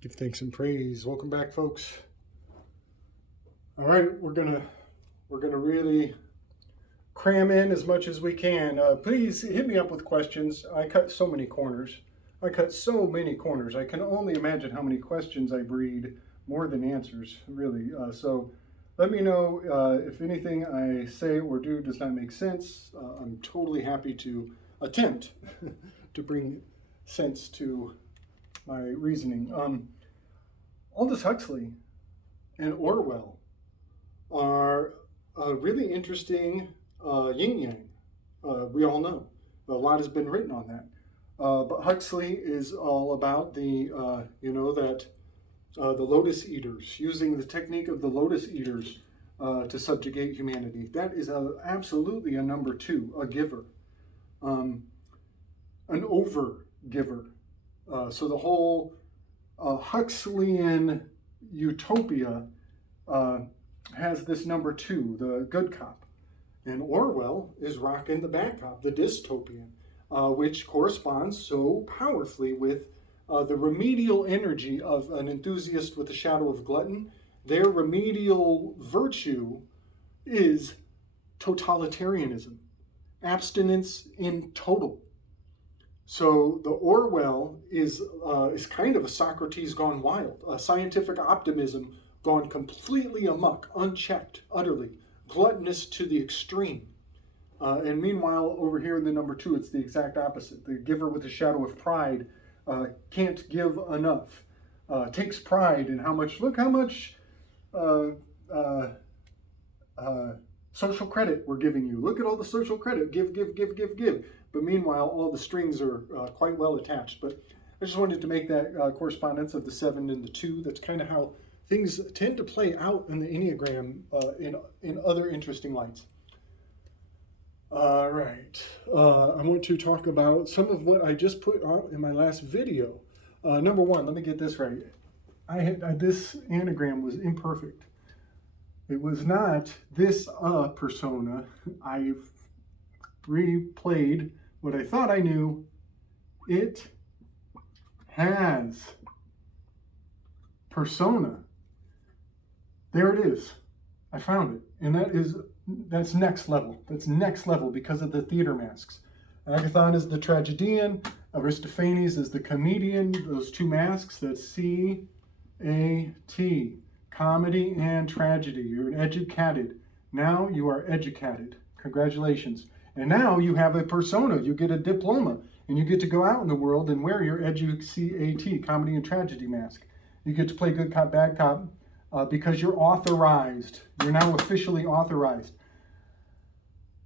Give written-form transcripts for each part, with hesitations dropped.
Give thanks and praise. Welcome back, folks. All right, we're gonna really cram in as much as we can. Please hit me up with questions. I cut so many corners. I can only imagine how many questions I breed more than answers, really. So let me know if anything I say or do does not make sense. I'm totally happy to attempt to bring sense to my reasoning. Aldous Huxley and Orwell are a really interesting yin yang. We all know a lot has been written on that. But Huxley is all about the lotus eaters, using the technique of the lotus eaters to subjugate humanity. That is absolutely a number two, a giver, an over giver. So the whole Huxleyan utopia has this number two, the good cop. And Orwell is rocking the bad cop, the dystopian, which corresponds so powerfully with the remedial energy of an enthusiast with the shadow of glutton. Their remedial virtue is totalitarianism, abstinence in total. So the Orwell is kind of a Socrates gone wild, a scientific optimism gone completely amok, unchecked, utterly, gluttonous to the extreme. And meanwhile, over here in the number two, it's the exact opposite. The giver with the shadow of pride can't give enough, takes pride in look how much social credit we're giving you. Look at all the social credit, give. But meanwhile, all the strings are quite well attached. But I just wanted to make that correspondence of the 7 and the 2. That's kind of how things tend to play out in the Enneagram in other interesting lights. All right. I want to talk about some of what I just put out in my last video. Number one, let me get this right. This Enneagram was imperfect. It was not this persona. I've replayed what I thought I knew. It has persona. There it is. I found it. And that's next level. That's next level because of the theater masks. Agathon is the tragedian. Aristophanes is the comedian. Those two masks, that's C-A-T. Comedy and tragedy. You're an educated. Now you are educated. Congratulations. And now you have a persona. You get a diploma. And you get to go out in the world and wear your edu-CAT, comedy and tragedy mask. You get to play good cop, bad cop because you're authorized. You're now officially authorized.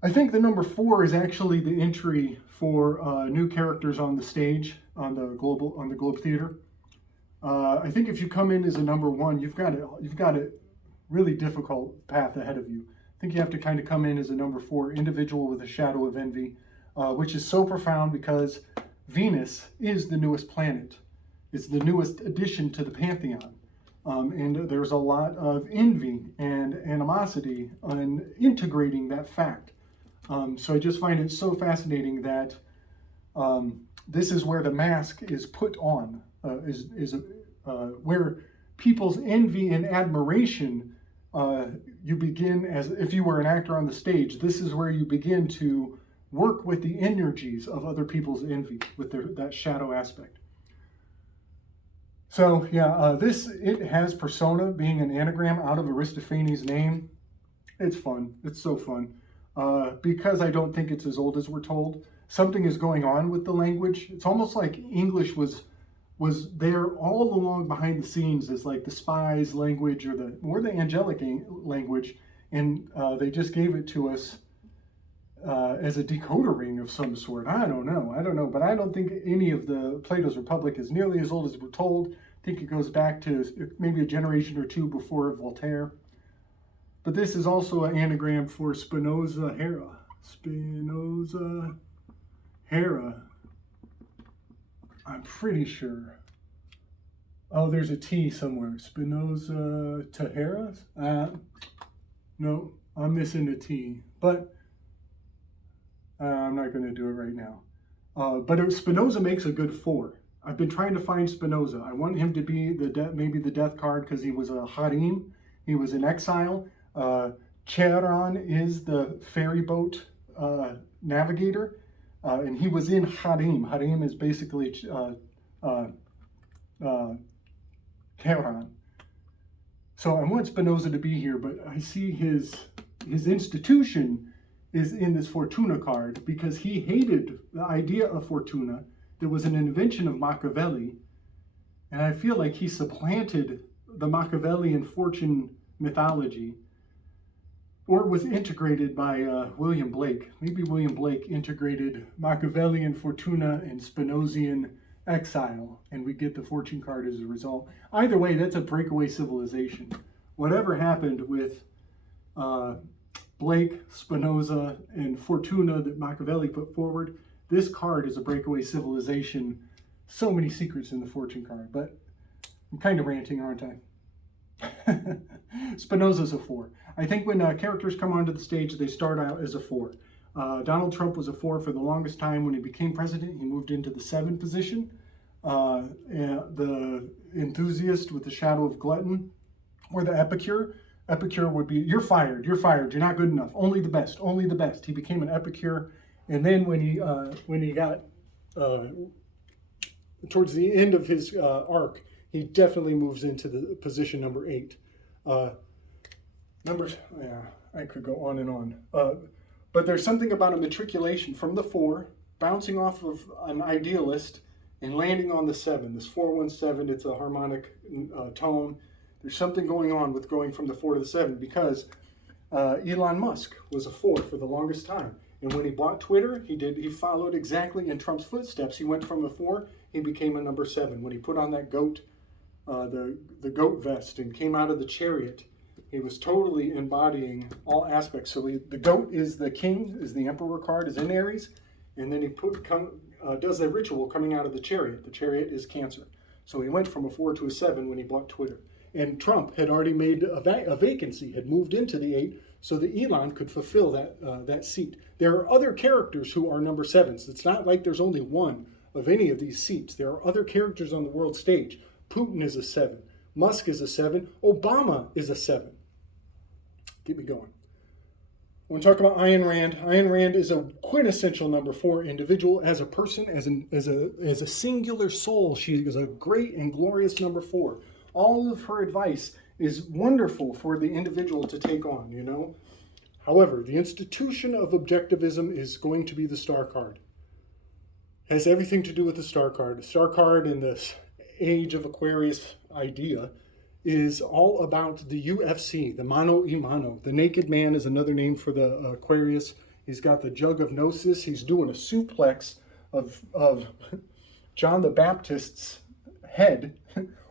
I think the number 4 is actually the entry for new characters on the stage on the Globe Theater. I think if you come in as a number 1, you've got a really difficult path ahead of you. I think you have to kind of come in as a number 4 individual with a shadow of envy, which is so profound because Venus is the newest planet. It's the newest addition to the pantheon. And there's a lot of envy and animosity on integrating that fact. So I just find it so fascinating that this is where the mask is put on, where people's envy and admiration, you begin as if you were an actor on the stage. This is where you begin to work with the energies of other people's envy, with that shadow aspect. So yeah, it has persona, being an anagram out of Aristophanes' name. It's fun. It's so fun. Because I don't think it's as old as we're told. Something is going on with the language. It's almost like English was there all along behind the scenes as like the spies language or the angelic language, and they just gave it to us as a decoder ring of some sort. I don't know, but I don't think any of the Plato's Republic is nearly as old as we're told. I think it goes back to maybe a generation or two before Voltaire. But this is also an anagram for Spinoza Hera. Spinoza Hera. I'm pretty sure. Oh, there's a T somewhere. Spinoza Tahara? No, I'm missing a T. But I'm not going to do it right now. But Spinoza makes a good 4. I've been trying to find Spinoza. I want him to be maybe the death card because he was a harem. He was in exile. Charon is the ferry boat navigator, and he was in harem. Harem is basically Charon. So I want Spinoza to be here, but I see his institution is in this Fortuna card because he hated the idea of Fortuna. There was an invention of Machiavelli, and I feel like he supplanted the Machiavellian fortune mythology, or it was integrated by William Blake. Maybe William Blake integrated Machiavellian Fortuna and Spinozian exile, and we get the fortune card as a result. Either way, that's a breakaway civilization. Whatever happened with Blake, Spinoza, and Fortuna that Machiavelli put forward, this card is a breakaway civilization. So many secrets in the fortune card, but I'm kind of ranting, aren't I? Spinoza's a 4. I think when characters come onto the stage, they start out as a 4. Donald Trump was a 4 for the longest time. When he became president, he moved into the 7 position. The enthusiast with the shadow of glutton, or the epicure. Epicure would be, you're fired, you're not good enough, only the best, only the best. He became an epicure. And then when he got towards the end of his arc, he definitely moves into the position number 8. I could go on and on. But there's something about a matriculation from the 4, bouncing off of an idealist and landing on the 7. This 4-1-7, it's a harmonic tone. There's something going on with going from the 4 to the 7 because Elon Musk was a 4 for the longest time. And when he bought Twitter, he followed exactly in Trump's footsteps. He went from a 4, he became a number 7. When he put on that goat, the goat vest and came out of the chariot, he was totally embodying all aspects. So the goat is the king, is the emperor card, is in Aries, and then he does a ritual coming out of the chariot. The chariot is Cancer. So he went from a 4 to a 7 when he bought Twitter. And Trump had already made a vacancy, had moved into the 8, so that Elon could fulfill that seat. There are other characters who are number 7s. It's not like there's only one of any of these seats. There are other characters on the world stage. Putin is a 7. Musk is a 7. Obama is a 7. Keep me going. I want to talk about Ayn Rand. Ayn Rand is a quintessential number 4 individual as a person, as a singular soul. She is a great and glorious number 4. All of her advice is wonderful for the individual to take on, you know. However, the institution of objectivism is going to be the star card. Has everything to do with the star card. The star card in this age of Aquarius idea is all about the UFC, the mano a mano. The naked man is another name for the Aquarius. He's got the jug of gnosis. He's doing a suplex of John the Baptist's head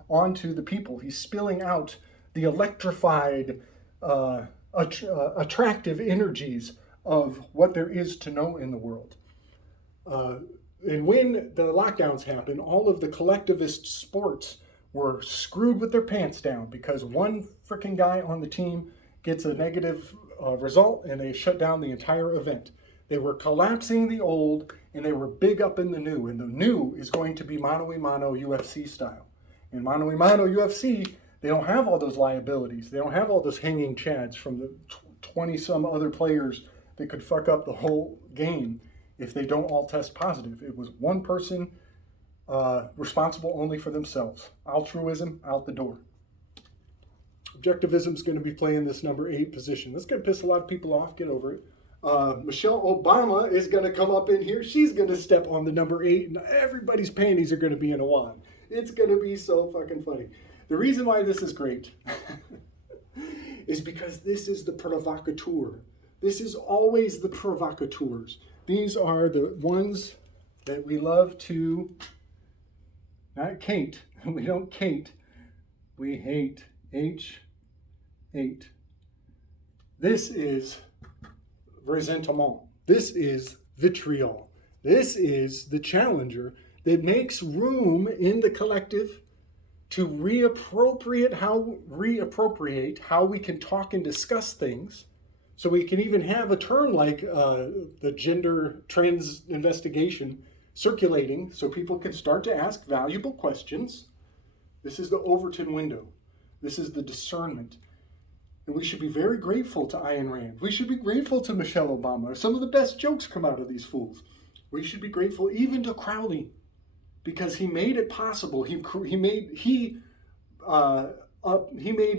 onto the people. He's spilling out the electrified, attractive energies of what there is to know in the world. And when the lockdowns happened, all of the collectivist sports were screwed with their pants down because one freaking guy on the team gets a negative result and they shut down the entire event. They were collapsing the old and they were big up in the new. And the new is going to be mano a mano UFC style. In mano a mano UFC, they don't have all those liabilities. They don't have all those hanging chads from the 20-some other players that could fuck up the whole game if they don't all test positive. It was one person responsible only for themselves. Altruism, out the door. Objectivism is going to be playing this number 8 position. That's going to piss a lot of people off. Get over it. Michelle Obama is going to come up in here. She's going to step on the number 8, and everybody's panties are going to be in a wad. It's going to be so fucking funny. The reason why this is great is because this is the provocateur. This is always the provocateurs. These are the ones that we love to, not Kate. We don't Kate. We hate. H8. This is resentment. This is vitriol. This is the challenger that makes room in the collective to reappropriate how we can talk and discuss things. So we can even have a term like the gender trans investigation circulating so people can start to ask valuable questions. This is the Overton window. This is the discernment. And we should be very grateful to Ayn Rand. We should be grateful to Michelle Obama. Some of the best jokes come out of these fools. We should be grateful even to Crowley, because he made it possible. He made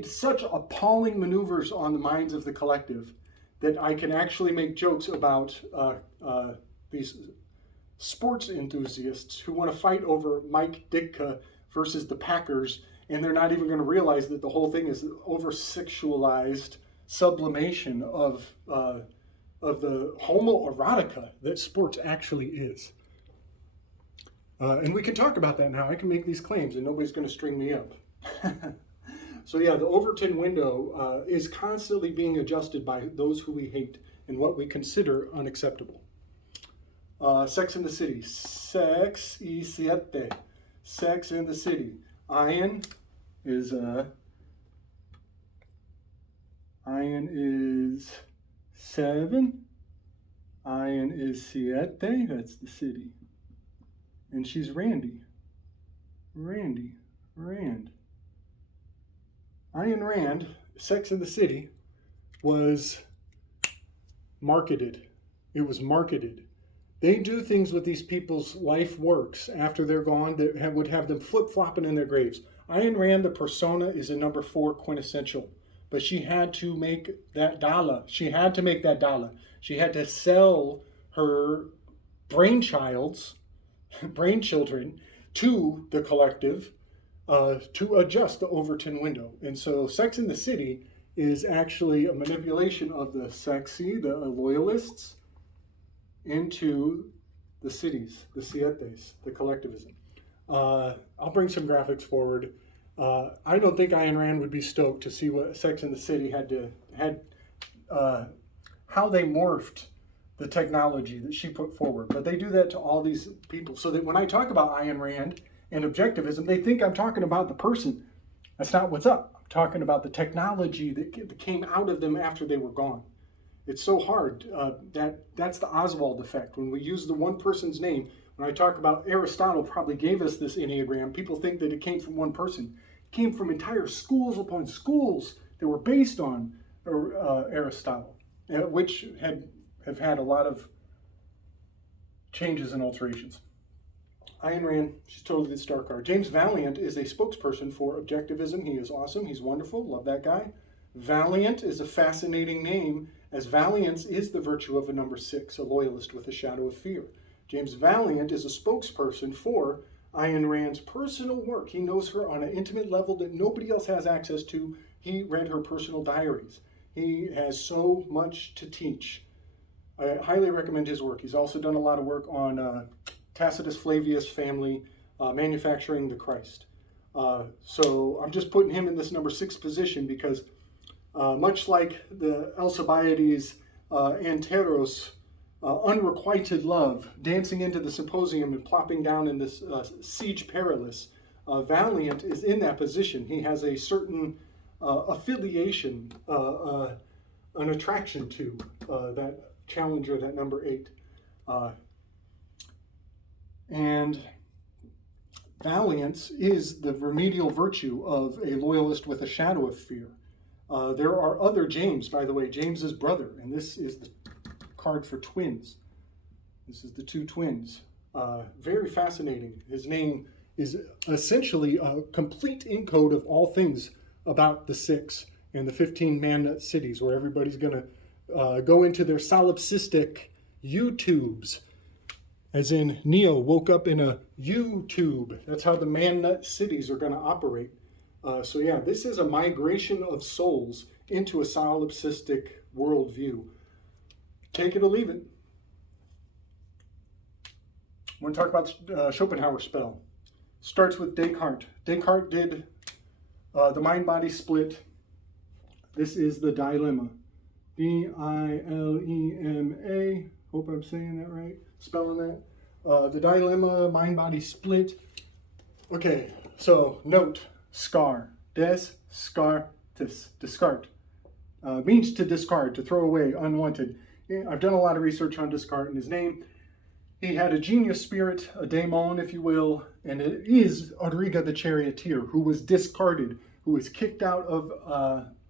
such appalling maneuvers on the minds of the collective that I can actually make jokes about these sports enthusiasts who want to fight over Mike Ditka versus the Packers, and they're not even going to realize that the whole thing is over-sexualized sublimation of the homoerotica that sports actually is. And we can talk about that now. I can make these claims and nobody's going to string me up. So yeah, the Overton window is constantly being adjusted by those who we hate and what we consider unacceptable. Sex in the City. Sex y siete. Sex in the City. Iron is 7. Iron is siete. That's the city. And she's Rand. Ayn Rand, Sex in the City, was marketed. It was marketed. They do things with these people's life works after they're gone that would have them flip-flopping in their graves. Ayn Rand, the persona, is a number 4 quintessential. But she had to make that dollar. She had to sell her brainchildren to the collective to adjust the Overton window. And so Sex in the City is actually a manipulation of the sexy, the loyalists, into the cities, the sietes, the collectivism. I'll bring some graphics forward. I don't think Ayn Rand would be stoked to see what Sex in the City had how they morphed the technology that she put forward. But they do that to all these people, so that when I talk about Ayn Rand and objectivism, they think I'm talking about the person. That's not what's up. I'm talking about the technology that came out of them after they were gone. It's so hard. That's the Oswald effect. When we use the one person's name, when I talk about Aristotle probably gave us this Enneagram, people think that it came from one person. It came from entire schools upon schools that were based on Aristotle, which have had a lot of changes and alterations. Ayn Rand, she's totally the star card. James Valiant is a spokesperson for objectivism. He is awesome. He's wonderful. Love that guy. Valiant is a fascinating name, as valiance is the virtue of a number 6, a loyalist with a shadow of fear. James Valiant is a spokesperson for Ayn Rand's personal work. He knows her on an intimate level that nobody else has access to. He read her personal diaries. He has so much to teach. I highly recommend his work. He's also done a lot of work on Tacitus Flavius family, manufacturing the Christ. So I'm just putting him in this number 6 position because much like the Alcibiades Anteros, unrequited love, dancing into the symposium and plopping down in this siege perilous, Valiant is in that position. He has a certain affiliation, an attraction to that challenger, that number 8. And valiance is the remedial virtue of a loyalist with a shadow of fear. There are other James, by the way, James's brother, and this is the card for twins. This is the 2 twins. Very fascinating. His name is essentially a complete encode of all things about the 6 and the 15 man-nut cities, where everybody's going to go into their solipsistic YouTubes, as in Neo woke up in a YouTube. That's how the man-nut cities are going to operate. So yeah, this is a migration of souls into a solipsistic worldview. Take it or leave it. I want to talk about Schopenhauer's spell. Starts with Descartes. Descartes did the mind-body split. This is the dilemma. Dilema. Hope I'm saying that right. Spelling that. The dilemma, mind-body split. Okay, so note, scar. Descartes. Discard. Means to discard, to throw away, unwanted. I've done a lot of research on Descartes and his name. He had a genius spirit, a daemon, if you will, and it is Auriga the charioteer, who was discarded, who was kicked out of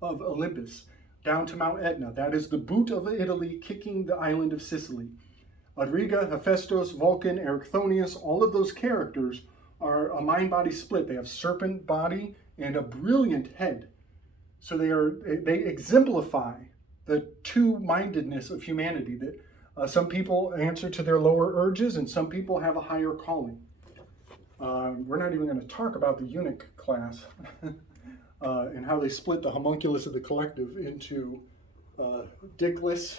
Olympus down to Mount Etna. That is the boot of Italy kicking the island of Sicily. Auriga, Hephaestus, Vulcan, Erichthonius, all of those characters are a mind-body split. They have serpent body and a brilliant head. So they exemplify the two-mindedness of humanity, that some people answer to their lower urges and some people have a higher calling. We're not even going to talk about the eunuch class and how they split the homunculus of the collective into dickless,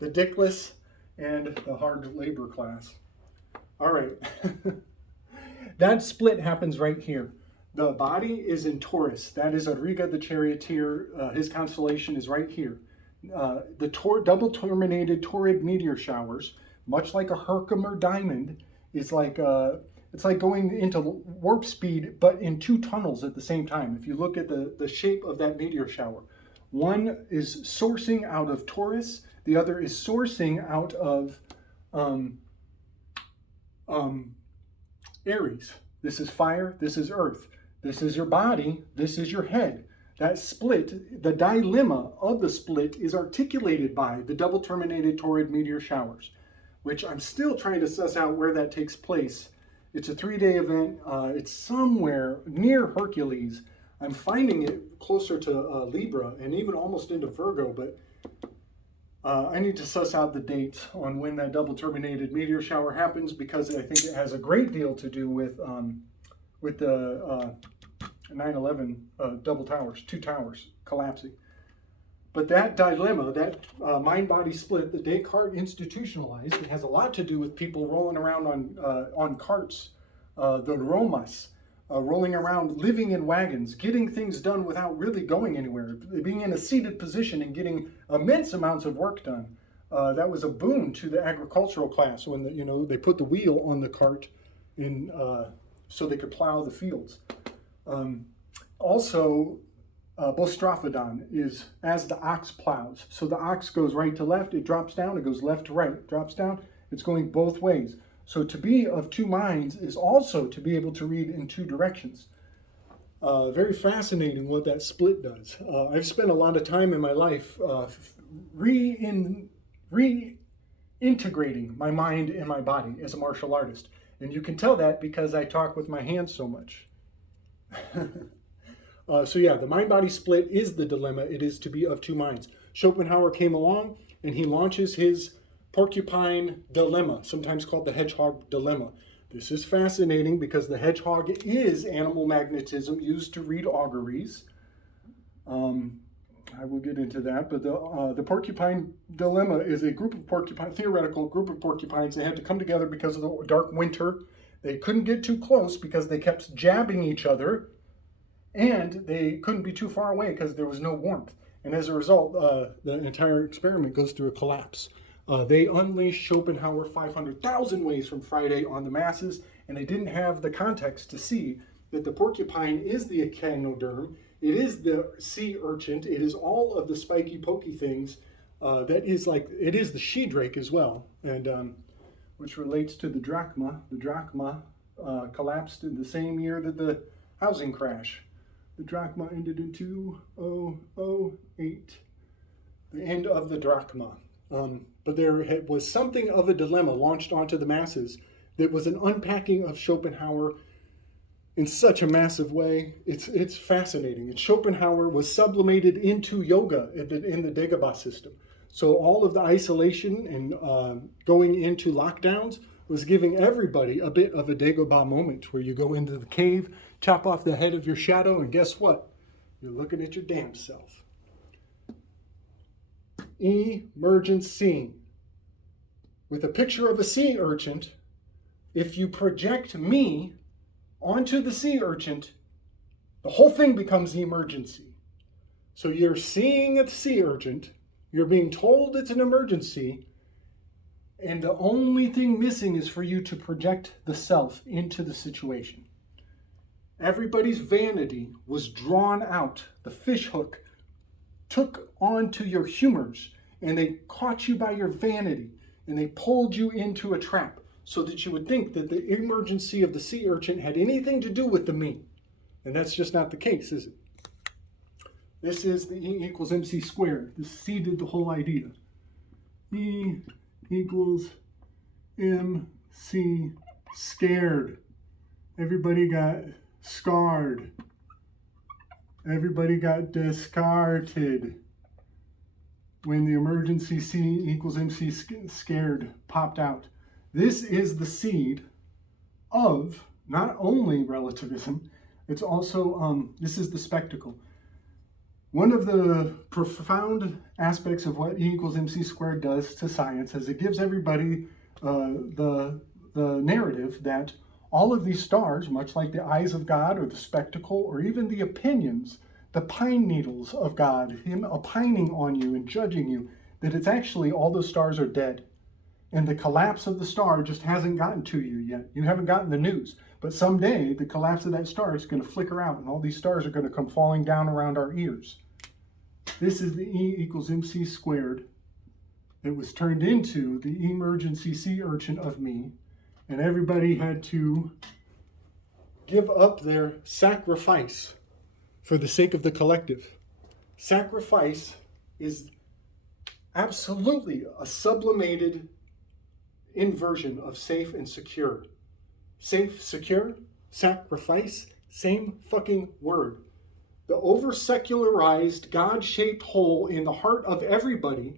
the dickless, and the hard labor class. All right. That split happens right here. The body is in Taurus. That is Auriga the charioteer. His constellation is right here. The double terminated Taurid meteor showers, much like a Herkimer diamond, is like it's like going into warp speed, but in two tunnels at the same time. If you look at the shape of that meteor shower, one is sourcing out of Taurus, the other is sourcing out of Aries. This is fire, this is earth. This is your body, this is your head. That split, the dilemma of the split is articulated by the double terminated Taurid meteor showers, which I'm still trying to suss out where that takes place. It's a 3-day event. It's somewhere near Hercules. I'm finding it closer to Libra and even almost into Virgo, but I need to suss out the date on when that double terminated meteor shower happens, because I think it has a great deal to do with the 9/11 double towers, two towers collapsing. But that dilemma, that mind-body split that Descartes institutionalized, it has a lot to do with people rolling around on carts, the Romas, rolling around, living in wagons, getting things done without really going anywhere, being in a seated position and getting immense amounts of work done. That was a boon to the agricultural class when they put the wheel on the cart in, so they could plow the fields. Also, Bostrophodon is as the ox plows. So the ox goes right to left, it drops down, it goes left to right, it drops down, it's going both ways. So to be of two minds is also to be able to read in two directions. Very fascinating what that split does. I've spent a lot of time in my life reintegrating my mind and my body as a martial artist. And you can tell that because I talk with my hands so much. So yeah, the mind-body split is the dilemma. It is to be of two minds. Schopenhauer came along and he launches his porcupine dilemma, sometimes called the hedgehog dilemma. This is fascinating because the hedgehog is animal magnetism used to read auguries. I will get into that, but the porcupine dilemma is a group of theoretical group of porcupines. They had to come together because of the dark winter. They couldn't get too close because they kept jabbing each other, and they couldn't be too far away because there was no warmth. And as a result, the entire experiment goes through a collapse. They unleashed Schopenhauer 500,000 ways from Friday on the masses, and they didn't have the context to see that the porcupine is the echinoderm, it is the sea urchin, it is all of the spiky pokey things. It is the she drake as well, and which relates to the drachma. The drachma collapsed in the same year that the housing crash. The drachma ended in 2008, the end of the drachma. But there was something of a dilemma launched onto the masses that was an unpacking of Schopenhauer in such a massive way. It's fascinating. And Schopenhauer was sublimated into yoga in the Dagobah system. So all of the isolation and going into lockdowns was giving everybody a bit of a Dagobah moment where you go into the cave, chop off the head of your shadow, and guess what? You're looking at your damn self. Emergent scene. With a picture of a sea urchin, if you project me onto the sea urchin, the whole thing becomes emergency. So you're seeing a sea urchin, you're being told it's an emergency, and the only thing missing is for you to project the self into the situation. Everybody's vanity was drawn out. The fishhook took onto your humors, and they caught you by your vanity. and they pulled you into a trap so that you would think that the emergency of the sea urchin had anything to do with the me. And that's just not the case, is it? This is the E equals MC squared. This seeded the whole idea. E equals MC scared. Everybody got scarred. Everybody got discarded when the emergency C equals MC scared popped out. This is the seed of not only relativism, it's also, this is the spectacle. One of the profound aspects of what E equals MC squared does to science is it gives everybody the narrative that all of these stars, much like the eyes of God or the spectacle or even the opinions, the pine needles of God, him opining on you and judging you, that it's actually all those stars are dead. And the collapse of the star just hasn't gotten to you yet. You haven't gotten the news. But someday, the collapse of that star is going to flicker out and all these stars are going to come falling down around our ears. This is the E equals MC squared that was turned into the emergency sea urchin of me. And everybody had to give up their sacrifice for the sake of the collective. Sacrifice is absolutely a sublimated inversion of safe and secure. Safe, secure, sacrifice, same fucking word. The over-secularized, God-shaped hole in the heart of everybody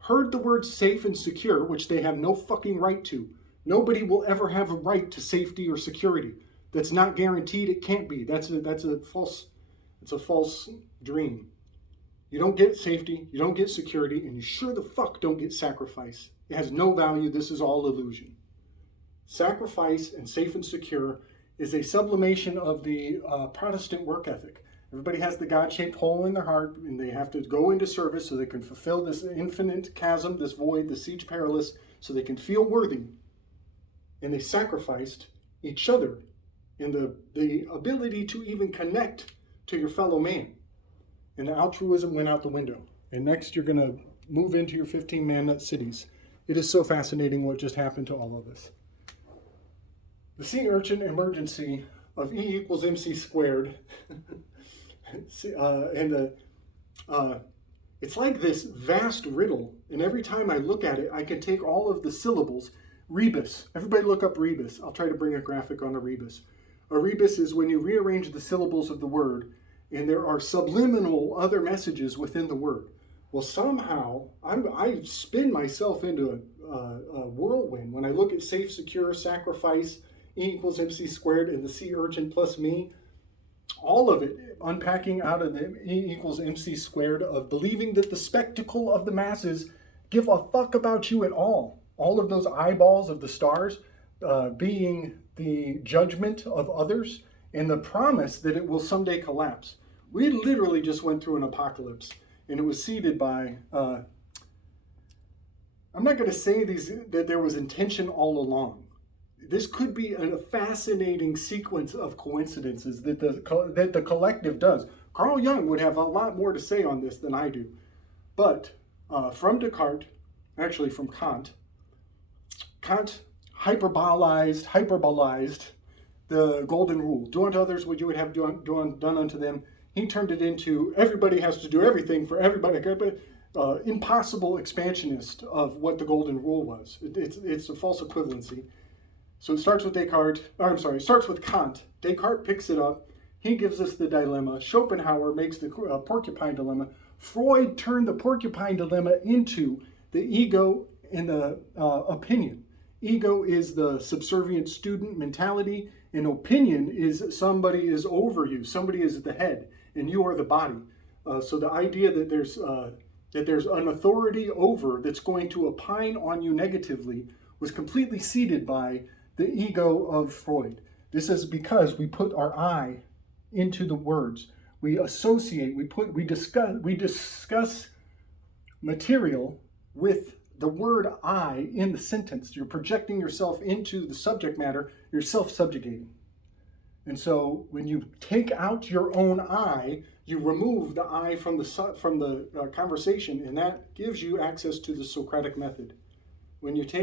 heard the word safe and secure, which they have no fucking right to. Nobody will ever have a right to safety or security. That's not guaranteed. It can't be. It's a false dream. You don't get safety, you don't get security, and you sure the fuck don't get sacrifice. It has no value. This is all illusion. Sacrifice and safe and secure is a sublimation of the Protestant work ethic. Everybody has the God-shaped hole in their heart, and they have to go into service so they can fulfill this infinite chasm, this void, the siege perilous, so they can feel worthy. And they sacrificed each other in the ability to even connect to your fellow man. And the altruism went out the window. And next you're going to move into your 15 man-nut cities. It is so fascinating what just happened to all of us. The sea urchin emergency of E equals MC squared. It's like this vast riddle. And every time I look at it, I can take all of the syllables. Rebus. Everybody look up rebus. I'll try to bring a graphic on a rebus. A rebus is when you rearrange the syllables of the word and there are subliminal other messages within the word. Well, somehow I spin myself into a whirlwind when I look at safe, secure, sacrifice, E equals MC squared, and the sea urchin plus me. All of it unpacking out of the E equals MC squared of believing that the spectacle of the masses give a fuck about you at all. All of those eyeballs of the stars being the judgment of others and the promise that it will someday collapse. We literally just went through an apocalypse, and it was seeded by, I'm not going to say that there was intention all along. This could be a fascinating sequence of coincidences that the collective does. Carl Jung would have a lot more to say on this than I do. But from Descartes, actually from Kant hyperbolized the golden rule. Do unto others what you would have done unto them. He turned it into everybody has to do everything for everybody. Impossible expansionist of what the golden rule was. It's a false equivalency. So it starts with starts with Kant. Descartes picks it up. He gives us the dilemma. Schopenhauer makes the porcupine dilemma. Freud turned the porcupine dilemma into the ego and the opinion. Ego is the subservient student mentality, and opinion is somebody is over you, somebody is the head, and you are the body. So the idea that there's an authority over that's going to opine on you negatively was completely seeded by the ego of Freud. This is because we put our I into the words. We associate, we discuss material with the word I in the sentence. You're projecting yourself into the subject matter, you're self-subjugating. And so when you take out your own I, you remove the I from the conversation, and that gives you access to the Socratic method. when you take